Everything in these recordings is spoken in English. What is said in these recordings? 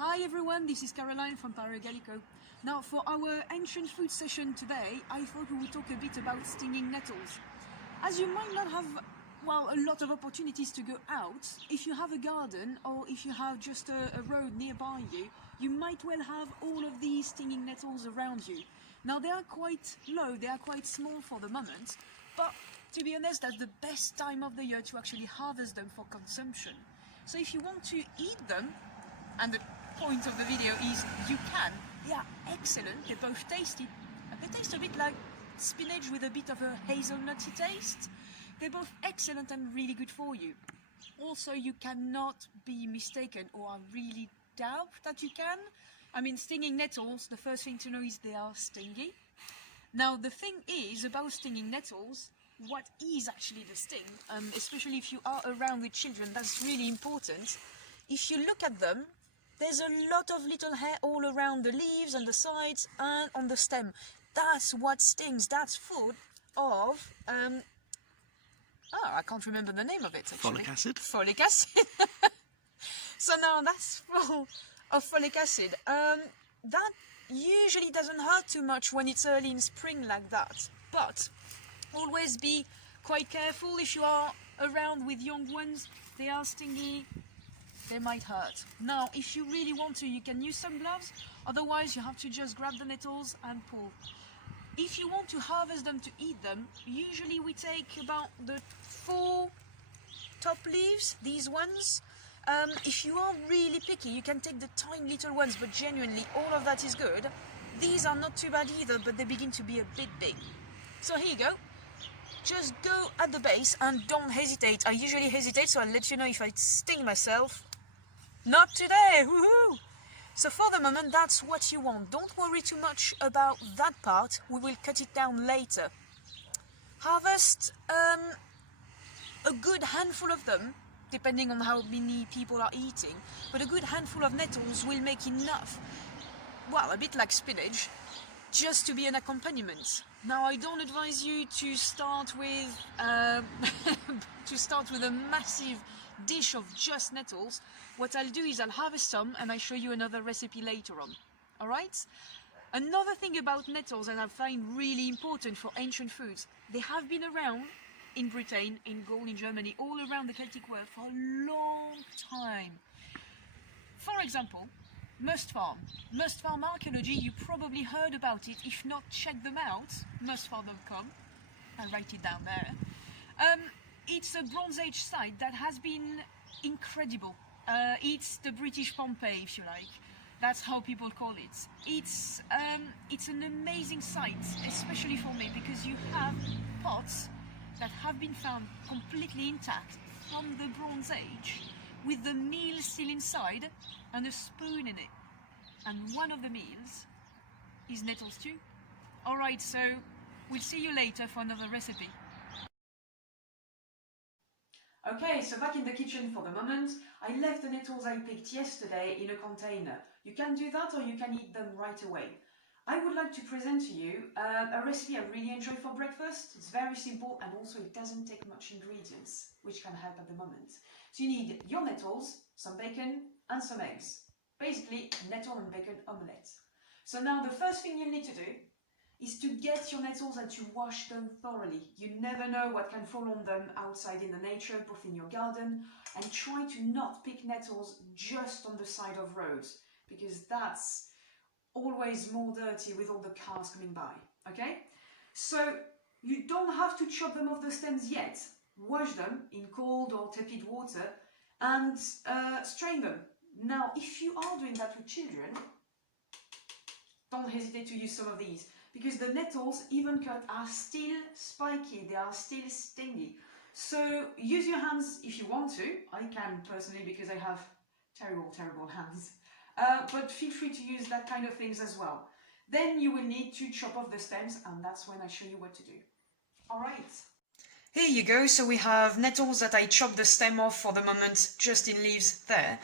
Hi everyone, this is Caroline from Pario, Gallico. Now for our ancient food session today, I thought we would talk a bit about stinging nettles. As you might not have, well, a lot of opportunities to go out, if you have a garden or if you have just a road nearby you, you might well have all of these stinging nettles around you. Now they are quite low, they are quite small for the moment, but to be honest, that's the best time of the year to actually harvest them for consumption. So if you want to eat them, and the point of the video is you can, they are excellent, they're both tasty, and they taste a bit like spinach with a bit of a hazelnutty taste. They're both excellent and really good for you. Also, you cannot be mistaken, or I really doubt that you can. I mean, stinging nettles, the first thing to know is they are stingy. Now, the thing is about stinging nettles, what is actually the sting, especially if you are around with children, that's really important. If you look at them, there's a lot of little hair all around the leaves and the sides and on the stem. That's what stings. That's full of, I can't remember the name of it actually. Folic acid. Folic acid. So now that's full of folic acid. That usually doesn't hurt too much when it's early in spring like that. But always be quite careful if you are around with young ones. They are stingy. They might hurt. Now, if you really want to, you can use some gloves. Otherwise, you have to just grab the nettles and pull. If you want to harvest them to eat them, usually we take about the 4 top leaves, these ones. If you are really picky, you can take the tiny little ones, but genuinely, all of that is good. These are not too bad either, but they begin to be a bit big. So here you go. Just go at the base and don't hesitate. I usually hesitate, so I'll let you know if I sting myself. Not today! Woohoo! So for the moment, that's what you want. Don't worry too much about that part. We will cut it down later. Harvest a good handful of them, depending on how many people are eating. But a good handful of nettles will make enough, well, a bit like spinach, just to be an accompaniment. Now, I don't advise you to start with a massive dish of just nettles. What I'll do is I'll harvest some and I'll show you another recipe later on. Alright? Another thing about nettles that I find really important for ancient foods, they have been around in Britain, in Gaul, in Germany, all around the Celtic world for a long time. For example, Must Farm Archaeology, you probably heard about it. If not, check them out, mustfarm.com. I'll write it down there. It's a Bronze Age site that has been incredible. It's the British Pompeii, if you like. That's how people call it. It's an amazing site, especially for me, because you have pots that have been found completely intact from the Bronze Age, with the meal still inside and a spoon in it. And one of the meals is nettles too. Alright, so we'll see you later for another recipe. Okay, so back in the kitchen for the moment. I left the nettles I picked yesterday in a container. You can do that or you can eat them right away. I would like to present to you a recipe I really enjoy for breakfast. It's very simple and also it doesn't take much ingredients, which can help at the moment. So you need your nettles, some bacon and some eggs. Basically, nettle and bacon omelette. So now the first thing you need to do is to get your nettles and to wash them thoroughly. You never know what can fall on them outside in the nature, both in your garden, and try to not pick nettles just on the side of roads, because that's always more dirty with all the cars coming by, okay? So you don't have to chop them off the stems yet. Wash them in cold or tepid water and strain them. Now, if you are doing that with children, don't hesitate to use some of these, because the nettles, even cut, are still spiky, they are still stingy. So use your hands if you want to. I can personally because I have terrible hands. But feel free to use that kind of things as well. Then you will need to chop off the stems, and that's when I show you what to do. Alright. Here you go, so we have nettles that I chopped the stem off for the moment, just in leaves there.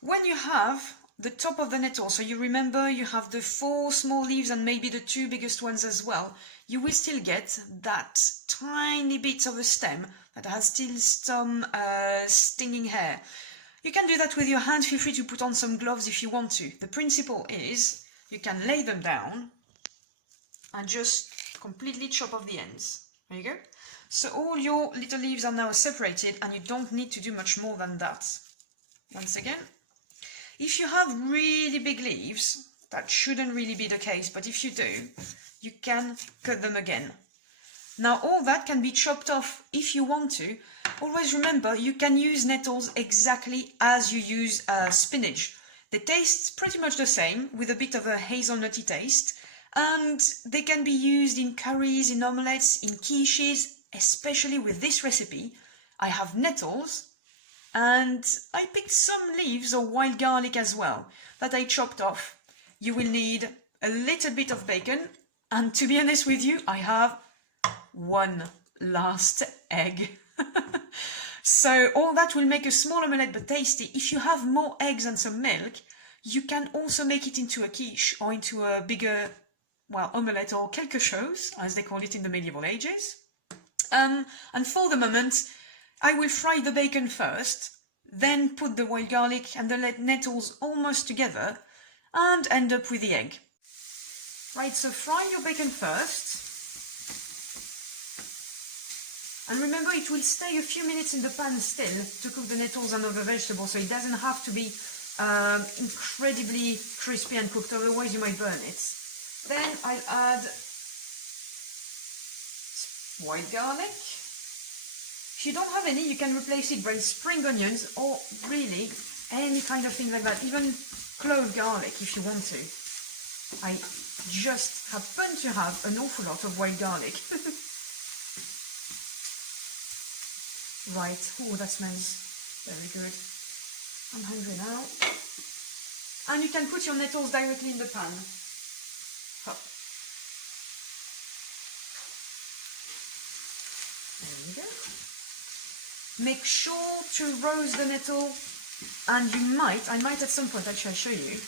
When you have the top of the nettle, so you remember you have the 4 small leaves and maybe the 2 biggest ones as well, you will still get that tiny bit of a stem that has still some stinging hair. You can do that with your hands. Feel free to put on some gloves if you want to. The principle is you can lay them down and just completely chop off the ends. There you go. So all your little leaves are now separated and you don't need to do much more than that. Once again, if you have really big leaves, that shouldn't really be the case, but if you do, you can cut them again. Now all that can be chopped off if you want to. Always remember, you can use nettles exactly as you use spinach. They taste pretty much the same, with a bit of a hazelnutty taste, and they can be used in curries, in omelettes, in quiches, especially with this recipe. I have nettles, and I picked some leaves or wild garlic as well, that I chopped off. You will need a little bit of bacon, and to be honest with you, I have one last egg. So all that will make a small omelette but tasty. If you have more eggs and some milk, you can also make it into a quiche or into a bigger, well, omelette or quelque chose, as they call it in the medieval ages. And for the moment, I will fry the bacon first, then put the wild garlic and the nettles almost together, and end up with the egg. Right, so fry your bacon first. And remember, it will stay a few minutes in the pan still to cook the nettles and other vegetables, so it doesn't have to be incredibly crispy and cooked, otherwise you might burn it. Then I'll add white garlic. If you don't have any, you can replace it by spring onions or really any kind of thing like that, even clove garlic if you want to. I just happen to have an awful lot of white garlic. Right, oh, that smells very good. I'm hungry now. And you can put your nettles directly in the pan. Hop. There we go. Make sure to roast the nettle, and I might at some point actually show you,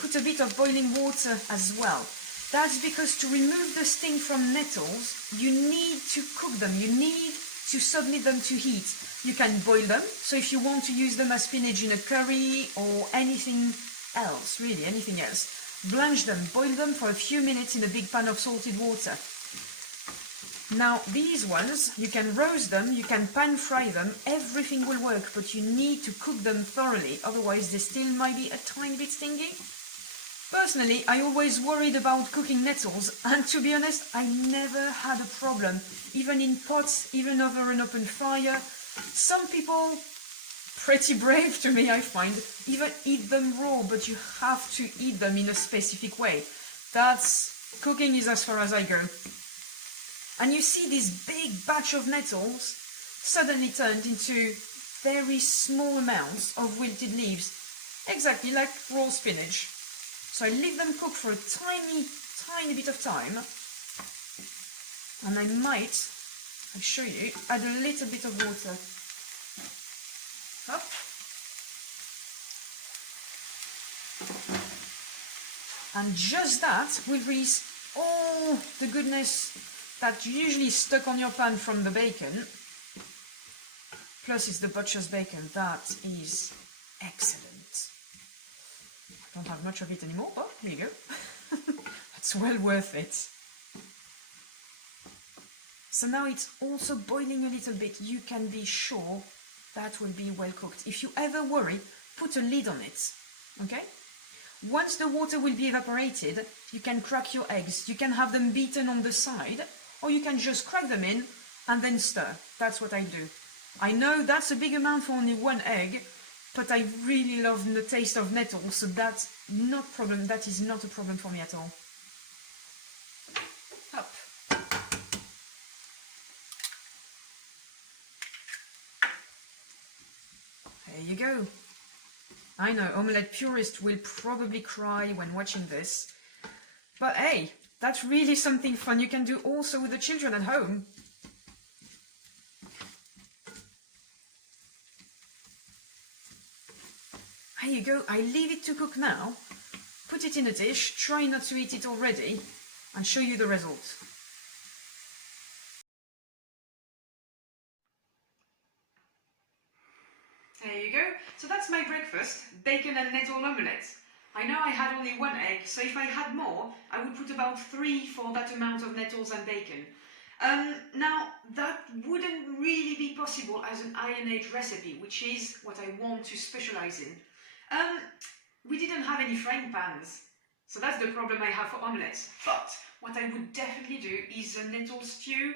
put a bit of boiling water as well. That's because to remove the sting from nettles, you need to cook them, you need to submit them to heat. You can boil them, so if you want to use them as spinach in a curry or anything else, really anything else, blanch them, boil them for a few minutes in a big pan of salted water. Now these ones, you can roast them, you can pan fry them, everything will work, but you need to cook them thoroughly, otherwise they still might be a tiny bit stingy. Personally, I always worried about cooking nettles, and to be honest, I never had a problem, even in pots, even over an open fire. Some people, pretty brave to me I find, even eat them raw, but you have to eat them in a specific way. Cooking is as far as I go. And you see this big batch of nettles suddenly turned into very small amounts of wilted leaves, exactly like raw spinach. So I leave them cook for a tiny bit of time, and I might, I'll show you, add a little bit of water. Up. And just that will release all the goodness that usually is stuck on your pan from the bacon. Plus it's the butcher's bacon, that is excellent. I don't have much of it anymore, but here you go. It's well worth it. So now it's also boiling a little bit. You can be sure that will be well cooked. If you ever worry, put a lid on it, okay? Once the water will be evaporated, you can crack your eggs. You can have them beaten on the side, or you can just crack them in and then stir. That's what I do. I know that's a big amount for only one egg, but I really love the taste of nettles, so that's not a problem. That is not a problem for me at all. Up. There you go. I know, omelette purists will probably cry when watching this, but hey, that's really something fun you can do also with the children at home. There you go, I leave it to cook now, put it in a dish, try not to eat it already, and show you the result. There you go. So that's that's my breakfast, bacon and nettle omelette. I know I had only 1 egg, so if I had more, I would put about 3 for that amount of nettles and bacon. Now, that wouldn't really be possible as an Iron Age recipe, which is what I want to specialize in. We didn't have any frying pans, so that's the problem I have for omelettes. But what I would definitely do is a nettle stew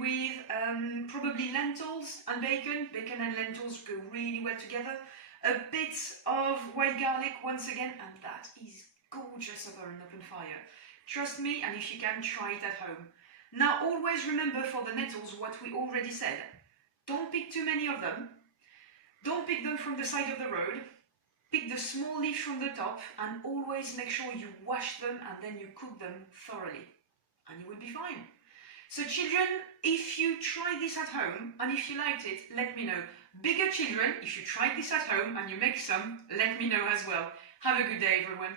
with probably lentils and bacon. Bacon and lentils go really well together. A bit of wild garlic once again, and that is gorgeous over an open fire. Trust me, and if you can, try it at home. Now always remember for the nettles what we already said. Don't pick too many of them. Don't pick them from the side of the road. Pick the small leaves from the top, and always make sure you wash them and then you cook them thoroughly. And you will be fine. So children, if you try this at home, and if you liked it, let me know. Bigger children, if you tried this at home and you make some, let me know as well. Have a good day, everyone.